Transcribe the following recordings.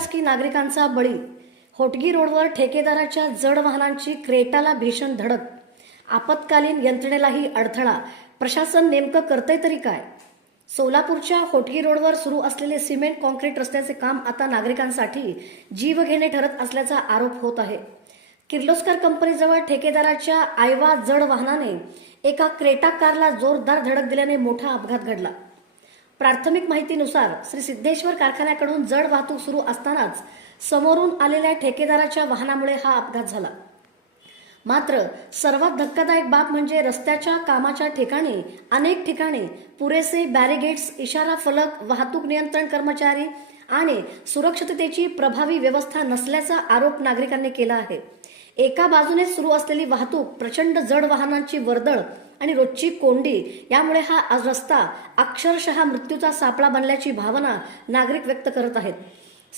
अशासकीय नागरिकांचा बळी. होटगी रोडवर ठेकेदाराच्या जड वाहनांची क्रेटाला भीषण धडक. आपत्कालीन यंत्रणेलाही अडथळा. प्रशासन नेमकं करतंय तरी काय? सोलापूरच्या होटगी रोडवर सुरू असलेले सिमेंट कॉन्क्रीट रस्त्याचे काम आता नागरिकांसाठी जीवघेणे ठरत असल्याचा आरोप होत आहे. किर्लोस्कर कंपनीजवळ ठेकेदाराच्या आयवा जड वाहनाने एका क्रेटा कारला जोरदार धडक दिल्याने मोठा अपघात घडला. प्राथमिक माहितीनुसार श्री सिद्धेश्वर कारखान्याकडून जड वाहतूक सुरू असतानाच समोरून आलेल्या ठेकेदाराच्या वाहनामुळे हा अपघात झाला. मात्र सर्वात धक्कादायक बाब म्हणजे रस्त्याच्या कामाच्या अनेक ठिकाणी पुरेसे बॅरिगेट्स, इशारा फलक, वाहतूक नियंत्रण कर्मचारी आणि सुरक्षिततेची प्रभावी व्यवस्था नसल्याचा आरोप नागरिकांनी केला आहे. एका बाजूने सुरू असलेली वाहतूक, प्रचंड जड वाहनांची वर्दळ आणि रोजची कोंडी यामुळे हा रस्ता अक्षरशः मृत्यूचा सापळा बनल्याची भावना नागरिक व्यक्त करत आहेत.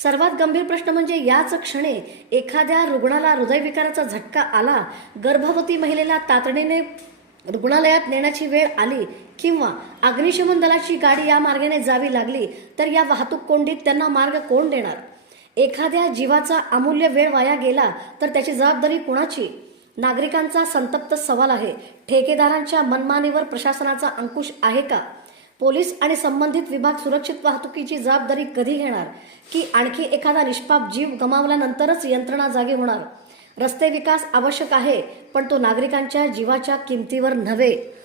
सर्वात गंभीर प्रश्न म्हणजे याच क्षणी एखाद्या रुग्णाला हृदयविकाराचा झटका आला, गर्भवती महिलेला तातडीने रुग्णालयात नेण्याची वेळ आली किंवा अग्निशमन दलाची गाडी या मार्गाने जावी लागली तर या वाहतूक कोंडीत त्यांना मार्ग कोण देणार? एखाद्या जीवाचा अमूल्य वेळ वाया गेला तर त्याची जबाबदारी कुणाची? नागरिकांचा संतप्त सवाल आहे. ठेकेदारांच्या मनमानीवर प्रशासनाचा अंकुश आहे का? पोलीस आणि संबंधित विभाग सुरक्षित वाहतुकीची जबाबदारी कधी घेणार? की आणखी एखादा निष्पाप जीव गमावल्यानंतरच यंत्रणा जागी होणार? रस्ते विकास आवश्यक आहे, पण तो नागरिकांच्या जीवाच्या किमतीवर नव्हे.